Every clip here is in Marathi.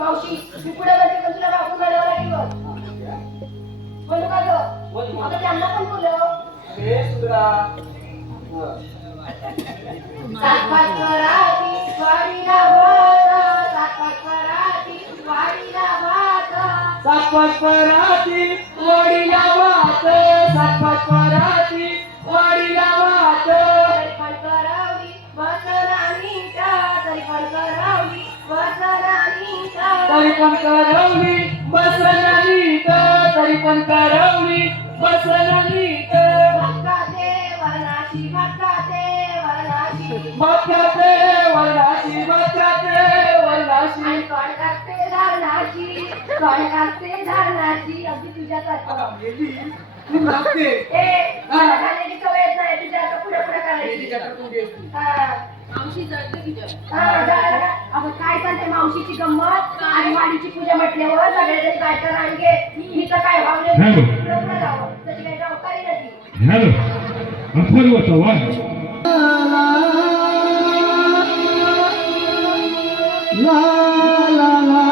मावशी तू पुढे बसली पण तुला बापू म्हणावं लागेल बघ. बोलू का ग? आता त्यांना पण बोलव. सातपाच कराती वाडीला भात, सातपाच कराती वाडीला भात, सातपाच पराती वडीला भात, सातपाच पराती वडीला भात. तरी पण करवली बसना नीट, तरी पण करवली बसना नीट, तरी पण करवली बसना नीट, तरी पण करवली बसना नीट. भक्काते वर्णाशी भक्काते वर्णाशी, भक्काते वर्णाशी, भक्काते वर्णाशी. आणि कोण करते धरणाची, कोण करते धरणाची. अगदी तुझ्यासारखं. खूप लागते. ए मला खाण्याची सवय येत नाही, तुझ्या आता पुढे पुढे करायची. हा. मावशी जळते तुझ्या. हा, जायला का? आपण काय सांगते मावशीची गंमत आणि वाडीची पूजा म्हटल्यावर सगळेजण बायका रांगे हिचं काय भावने हॅलो. लवकर जावं त्याची काही जबाबदारी नाही. हॅलो अथर्व चव्हाण ला ला ला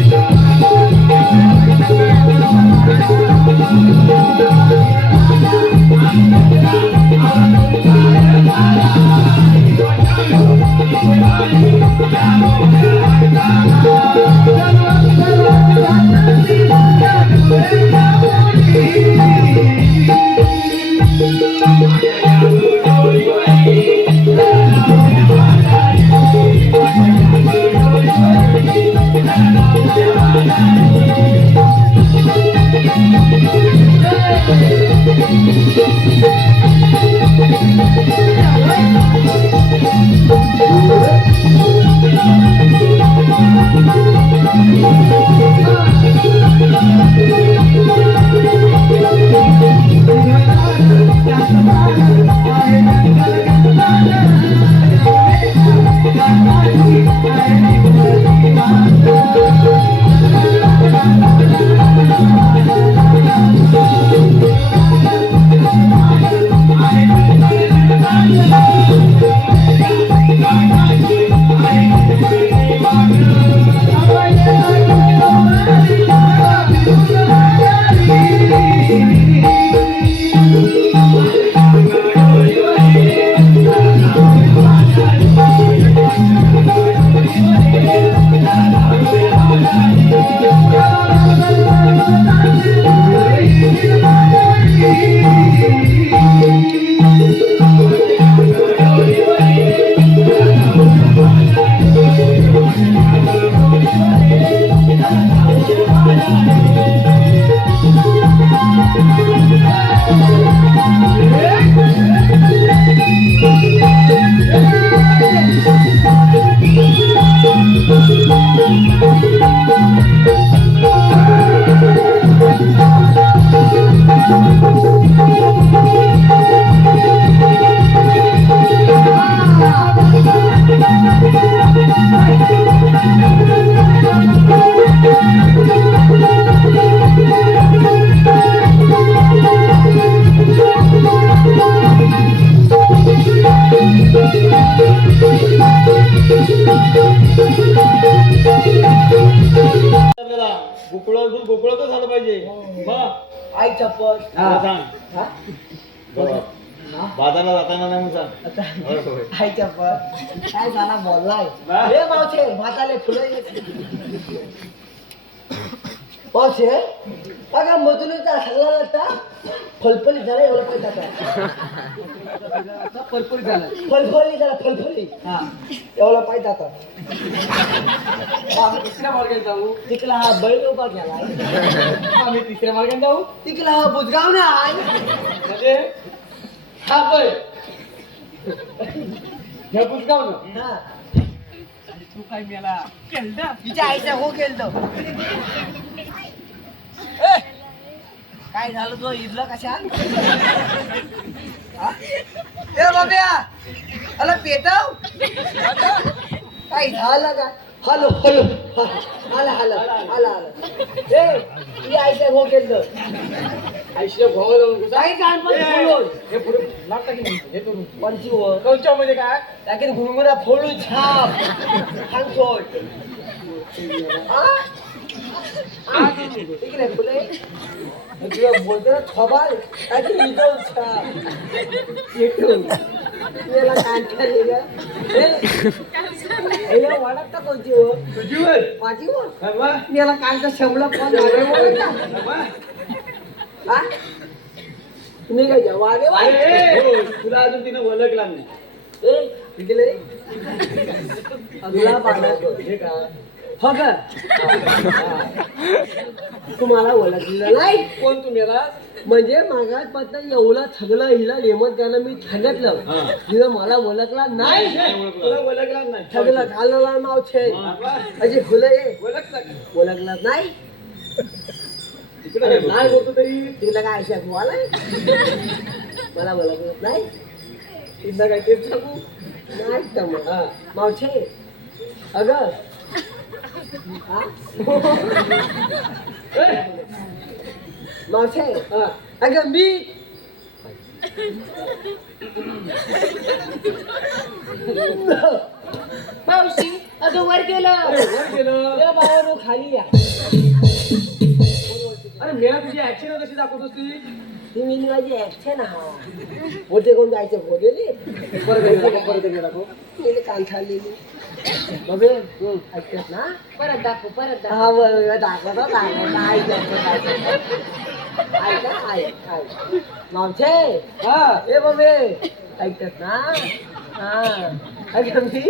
Yeah. गोकुळ तर झालं पाहिजे मग आई चप्पल सांग बाजारला जाताना नाही म्हणून सांग आता होय, होय. आई चप्पल काय झाला बोललाय हे मावशे भाताले फुलं मावशे का मजुरीचा सगळा आता फलफली झाला एवढं पाहिजे आता फरफरी झालं फलफली झाला फलफली हा एवढा पाहिजे आता आम्ही तिसऱ्या मार्गाने जाऊ तिकडला हा बैल उभा केला आम्ही तिसऱ्या मार्गाने जाऊ तिकडला हा बुजगाव ना आहे म्हणजे हा बैल ह्या बुजगाव ना हा तू काय मेला तिच्या आईच्या हो केलं काय झालं तो इथलं कशा ए बाब्या अला पेटाव काय झालं का हॅलो हॅलो आला आला आला आला ए ती आईच्या हो केलं आयशीला भावा जाऊन काय कान पण फोडून हे पुढे लागतं की नाही हे करून पंची वर कौच्या मध्ये काय त्याकडे घुंगुरा फोडून छाप खान सोड इकडे फुले तुला बोलतो ना थोबाल काहीतरी इथं छाप येतो तुला कांठा वाढत का कोणची हो तुझी वर माझी हो बाबा याला कांठा शमला पण हा तुम्ही काय जा वागे वागे तुला अजून तिने ओळखला नाही ए इकडे तुला बाळा हे का हो का तुम्हाला ओळखलेलं नाही कोण तुम्हाला म्हणजे मागापासून एवढं सगळं हिला लेमत त्यानं मी सांगितलं तिला मला ओळखला नाही तुला ओळखला नाही सगळं घालवला नाव छे अशी फुलं ये ओळखला नाही तिकडे नाही बोलतो तरी तिला काय अशा बोला मला ओळखलं नाही तिथं काय तेच सांगू नाही तर मग मावशे अगं हा? मावशे अगं मी मावशी अगं वर गेलं वर गेलं ए बाबा खाली या अरे मेला तुझी ऍक्शन कशी दाखवत असती ती मी माझी ऍक्शन हा होते कोण जायचं बोलेली परत दाखव मी कान खाल्लेली बबे ऐकत ना परत दाखव परत दाखव हा बरोबर दाखवतो ऐका ऐक मावशे हा ए बबे ऐकत ना हा ऐका मी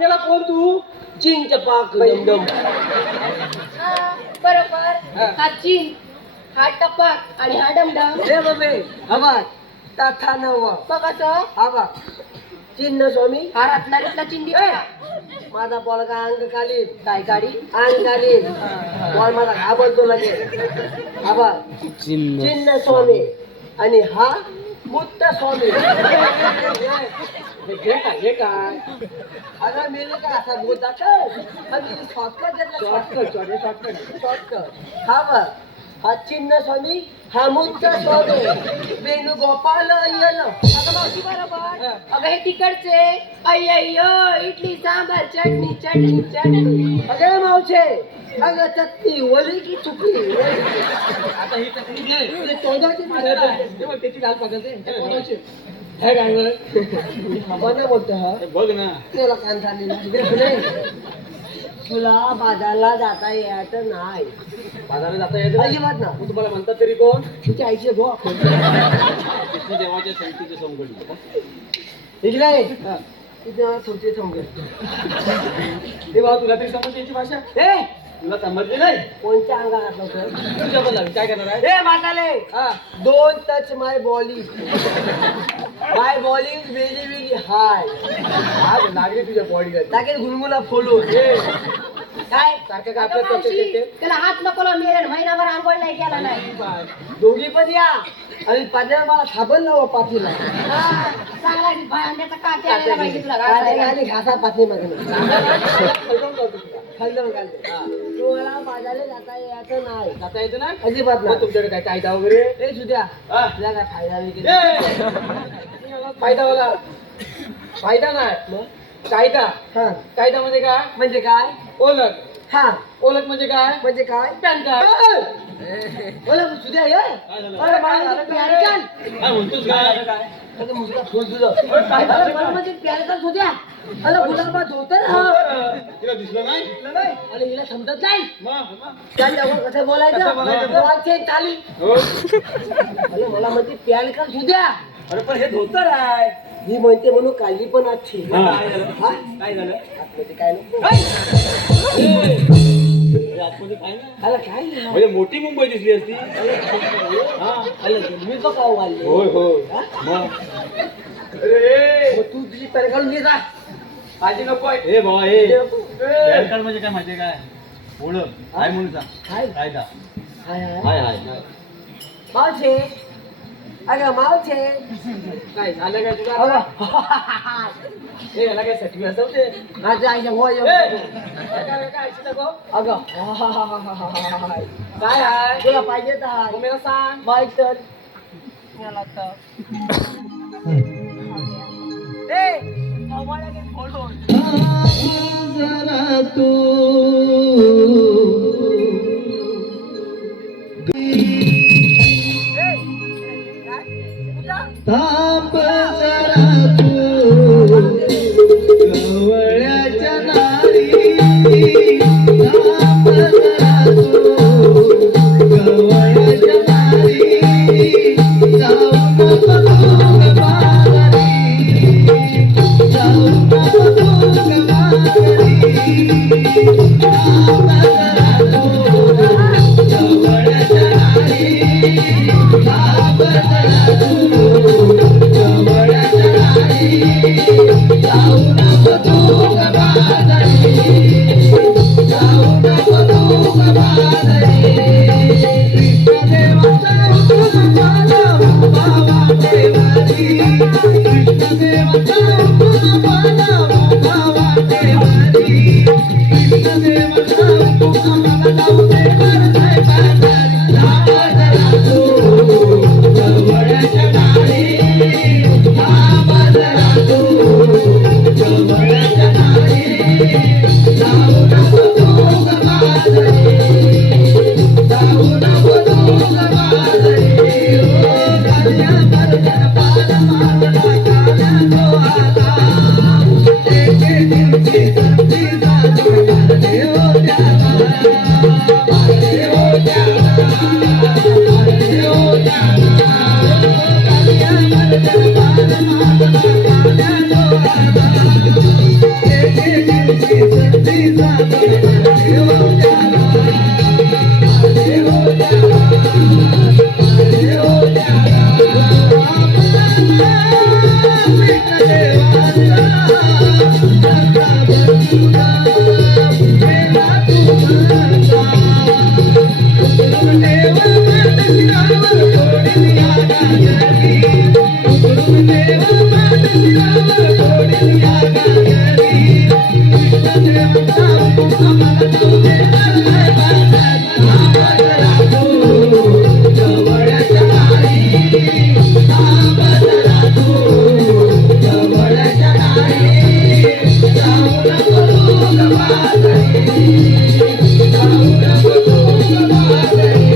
मेला कोण तू चिंच पाक दमदम बरोबर हा चीन हा टपाक आणि हा डमडम ए बबे हवा ताथा नवा बघाचं हवा चिन्ह स्वामी हा रत्नागिरीतला चिंदी माझा पोलगा अंग कालीन काय गाडी अंग कालीन बोल माझा घाबरतो लगे हवा चिन्ह स्वामी आणि हा मुक्त स्वामी हे काय अगं मी का असा बोलतात शॉर्टकट हा बघ हा चिन्ह स्वामी हा मुक्त स्वामी वेणुगोपाल येलं अगं मावशी बरोबर अगं हे तिकडचे अय्यो इडली सांबार चटणी चटणी चटणी अगं मावशे अगं चटणी ओली की चुकली आता ही चटणी नाही तुझे तोंडाची भाषा आहे. त्याची दाल पाकळते हे काय कोणा बोलतो हा बघ ना त्याला कान झालेला तुला बाजारला जाता यायचं नाही बाजारात जाता येतं अजिबात ना मग तुम्हाला म्हणतात तरी कोण तुझ्या आईचे गो विष्णू देवाच्या संगतीचे संगडी इकडे तुझ्या थोडे थांबले हे भाऊ तुला तरी समजते याची भाषा ए तुला समजली नाही कोणत्या अंगात होतं तुझ्या पण लागली काय करणार आहे ए म्हाताले हा don't touch my body my बॉलिंग वेली वेली हाय आज लागली तुझ्या बॉडीला लागेल गुलगुला फोडून काय सारखं अगं आपलं मावशी, त्याला हात नको लावून मेलेल, महिनाभर आंघोळ नाही केला नाही. दोघी पण या आणि पाण्यावर मला साबण लावा पाठीला हा, चांगला भांड्याचा काठी आलेला पाहिजे तुला पाण्याला घासायला. आणि घासा पाठी मध्ये खाल्लं घालते तुम्हाला माझ्याला जाता यायचं नाही जाता येतं ना अजिबात मग नाही तुमच्याकडे काय कायदा वगैरे ए सुद्या हा. तुला काय फायदा नाही केला फायदा वाला फायदा नाही मग? कायदा हा कायदा म्हणजे काय म्हणजे काय ओळख हा ओळख म्हणजे काय म्हणजे काय पॅन कार्ड बोला सुद्या ये अरे मला म्हणजे प्यारचान काय म्हणतोस काय अरे मुलगा फोन तुझं अरे मला म्हणजे प्यारचान सुद्या अरे गुलाबा धोतर हा तिला दिसलं नाही अरे हिला समजत नाही मग त्यांच्यावर कसं बोलायचं वाचे ताली हो अरे मला म्हणजे प्यार का सुद्या अरे पण हे धोतर आहे ही म्हणते म्हणून काळजी पण अच्छी हा. हा? काय झालं आतमध्ये काय नाही आतमध्ये काय ना अरे काय नाही म्हणजे मोठी मुंबई दिसली असती हा अरे मी बघाव वाढले होय हो मग अरे मग तू तुझी पॅन काढून घे जा माझी नको हे बाबा हे पॅन कार्ड म्हणजे काय माहितीये काय ओळख काय म्हणून सांग हाय कायदा हाय हाय हाय हाय मावशे अगं मावशे काय झालं काय तुला अगं हे याला काय सर्टिफिकेट असते माझ्या आईच्या हो काय अगं काय आहे तुला पाहिजे तर मग मला सांग माहित तर मला तर ए आम्हाला काही फोटो जरा तू थांब जरा तू गवळ्याच्या नारी थांब जरा तू गवळ्याच्या नारी जाऊ नको तू माघारी जाऊ नको तू माघारी थांब जरा तू गवळ्याच्या नारी थांब जरा तू गवळ्याच्या नारी जाऊ नको तू माघारी जाऊ नको तू माघारी कृष्णदेवाचा हुकूम माना बाबा देवारी कृष्णदेवाचा हुकूम माना बाबा देवारी कृष्णदेवाचा हुकूम माना जाऊ दे मरताय बाजारी जरा तू गवळ्याच्या नारी थांब जरा तू गवळ्याच्या नारी जाऊ नको तू माघारी जाऊ नको तू माघारी ओ काल्या मर्दन पाल मागला काल्या तो आला एके दिवशी संधी जातो मारले होत्या मारले होत्या मारले होत्या काल्या मर्दन पाल मागला काल्या तो आला एके दिवशी संधी जातो मारले होत्या मारले होत्या मारले होत्या गवळ्याच्या नारी थांब जरा तू गवळ्याच्या नारी जाऊ नको तू माघारी जाऊ नको तू माघारी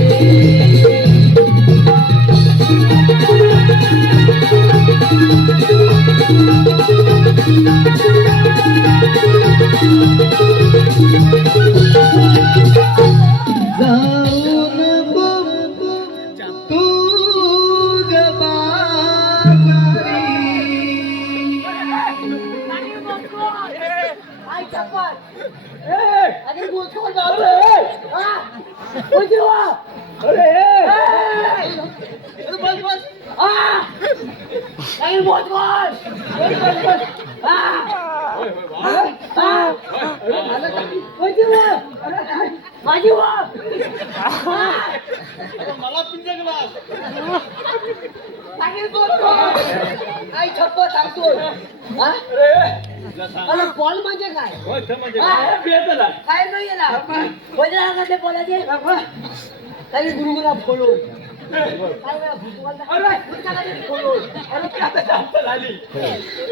जाऊ नको तू आई चप्पल अरे बोलतो अरे हा बोलतो अरे बस बस हा काही बोल बोल. माझी काय छप्प सांगतो बॉल म्हणजे काय काय नाही येणार म्हणजे बोलायचे काही गुरुगुरा फोडून काय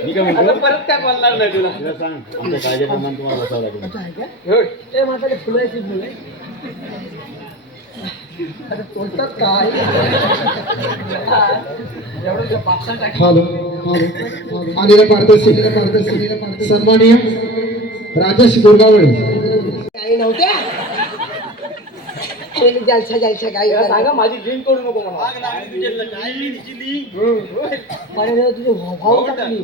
मी काय म्हणतो परत काय बोलणार नाही तुला सांग आमच्या कायद्याप्रमाणे तुम्हाला बसावं लागेल ते म्हातारे फुलायची फुले आता तोडतात काय एवढं बापसा टाक हॅलो आलेला पारदर्शी सन्माननीय राजेश दुर्गावळे काही नव्हत्या जायच्या काही सांगा माझी ड्रिंक करू नको मला बरं तुझे भाऊ टाकली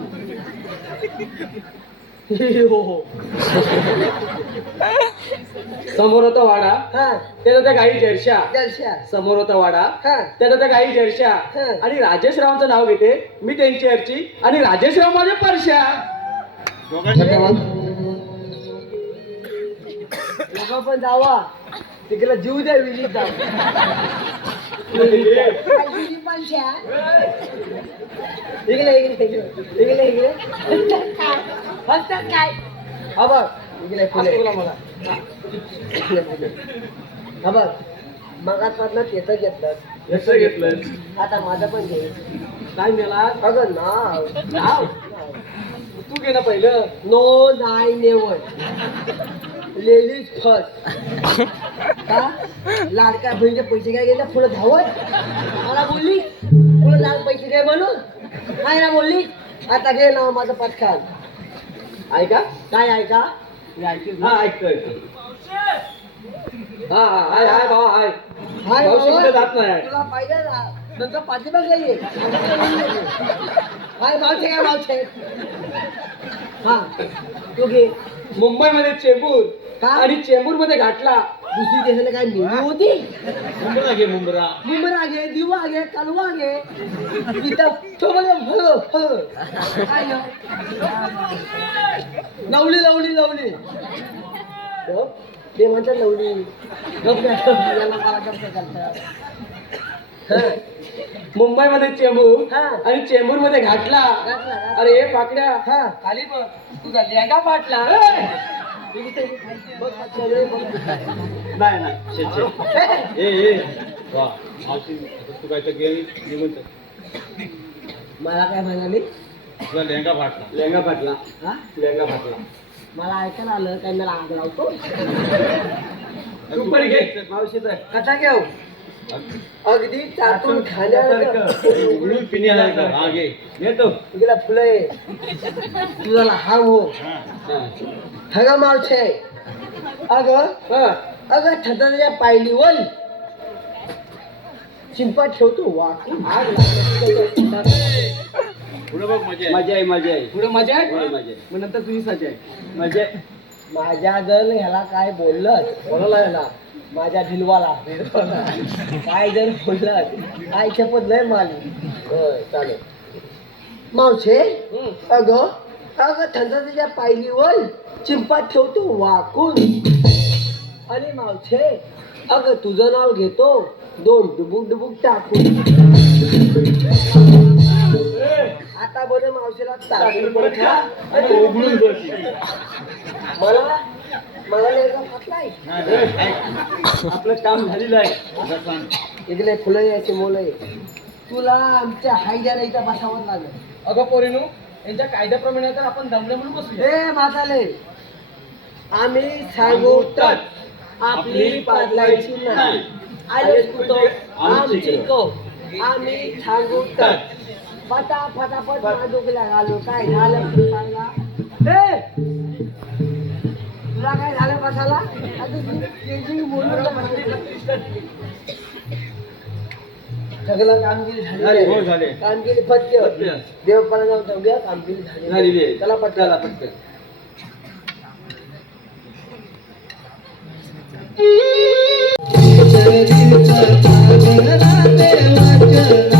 हो समोर होता वाडा हा त्याचा त्या गाई जर्शा जलशा समोर होता वाडा हा त्याचा त्या गाई जर्शा हा. आणि राजेशरावांचं नाव घेते मी त्यांची अर्ची आणि राजेशराव माझ्या परश्या धन्यवाद लोक पण जावा तिकडे जीव द्या विजित जाऊ इकडे हसतात काय हा बघ इकडे फुले मला हा बघ मगातपासून तेच घेतलं कसं घेतलं आता माझं पण घे काय मेला अगं नाव नाव तू घे ना पहिलं नो नाय नेवर लेडीज फर्स्ट का लाडक्या बहिणीचे पैसे काय गेले पुढे धावत मला बोलली पुढे लाड पैसे काय म्हणून नाही ना बोलली आता घे नाव माझं पटकाल ऐका काय ऐका हा ऐकतो हा हा हाय हाय भावा हाय हाय मावशी बाबा, कुठे जात नाही तुला पाहिजे ना नंतर पाठीमागला ये हाय मावशे काय मावशे हा तू घे मुंबईमध्ये चेंबूर का? आणि चेंबूर मध्ये घाटला दुसरी देशाला काय निवडी होती मुंबरा घे मुंबरा मुंबरा घे दिवा घे कलवा घे इथं थोडं काय ह्यो? लवली लवली लवली हो? ते म्हणतात लवली गप काय, याला मला गप काय करतात. हं. मुंबईमध्ये चेंबूर हा. आणि चेंबूर मध्ये घाटला घातला. अरे हे पाकड्या हा. खाली बघ तुझा लेगा फाटला बघ, चले, बघ. नाही नाही ए ए वा मावशी तू काय तर गेली निघून तर. मला काय म्हणाली तुझा लेंगा फाटला लेंगा फाटला हा लेंगा फाटला मला ऐकायला आलं काय मला आग लावतो तू पण घे मावशीचं कथा घेऊ अगदी चाटून खाण्यासारखं उघडून पिण्यासारखं हा घे येतो तुला फुले तुला हा हो हगा मावशे अग अग ठरच्या पायलीवर चिंपात ठेवतो वाकून आग पुढे बघ मजा आहे मजा आहे पुढे मजा आहे मजा आहे मग नंतर तुझी सजा आहे मजा आहे माझ्या जर ह्याला काय बोललं बोलला ना माझ्या ढिलवाला काय जर बोललं काय शपथ लय माली चालेल मावशे अग अग थंडाच्या पायलीवर चिंपात ठेवतो वाकून आणि मावशे अग तुझं नाव घेतो दोन डुबुक डुबुक टाकून आता बरं मावशीला टाकून बघा आणि उघडून बस मला मला लेका फाटलाय आपलं काम झालेलं आहे इकडे फुलं यायचे मोलं तुला आमच्या हायद्याला इथं बसावं लागेल अगं पोरीनो यांच्या कायद्याप्रमाणे तर आपण दमले म्हणून बसूया हे म्हाताले आम्ही सांगू तर आपली पाडलायची नाही आले कुठं आमची को आम्ही सांगू तर फटाफट डोकल्या घालू काय झालं तू सांगा हे तुला काय झालं बसायला सगळं कामगिरी झाली कामगिरी पत्य देवपणा जाऊन जाऊया कामगिरी झाली त्याला पटकायला पटकन चरित्र सागरा देवाचला